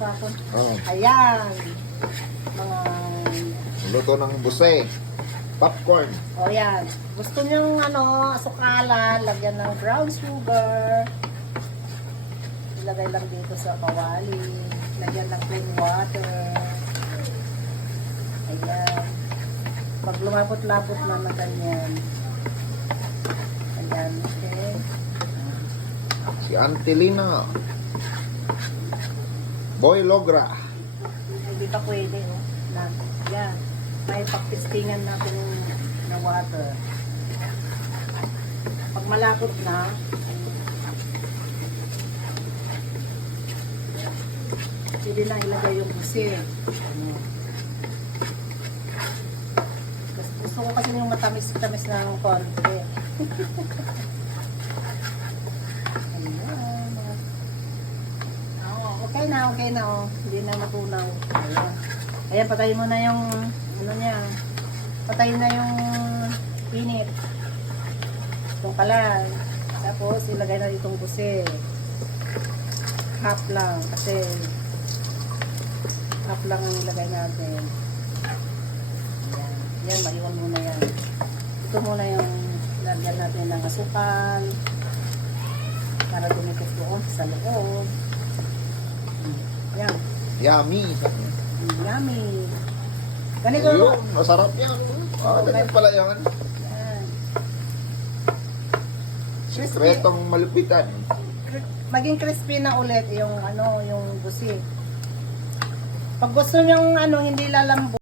Tapos, Oh. ayan. Mga, Luto ng buse. Popcorn. o yan. Gusto nyo ano, sukalan, lagyan ng brown sugar. Ilagay lang dito sa kawali. Lagyan ng plain water. Ayan. Pag lumapot-lapot na na ganyan. Ayan, okay. Si Auntie Lina. Boy Logra. Hindi pa pwede, oh. Yan. May pagpistingan natin na water. Pag malapot na, pwede na ilagay yung busi. Gusto ko kasi yung matamis-tamis ng konti. Ayan. Oh, okay na, oh. Hindi na matunaw. Ayan. Ayan, patayin mo na yung ano niya. Patayin na yung init. Itong kalan. Tapos, ilagay na itong busi. Half lang. Kasi, half lang ang ilagay natin. Ayan. Yan, maiwan muna yan. Ito muna yung lagyan natin ng asukal. Para dumikit doon sa loob. Ayan. Yummy. Yummy. Ganito. Ayun, masarap yan. Ah, ganyan pala yan. Yan. Crispy. Sekretong malupitan. Maging crispy na ulit yung ano, yung busi. Pag gusto nyo hindi lalambot,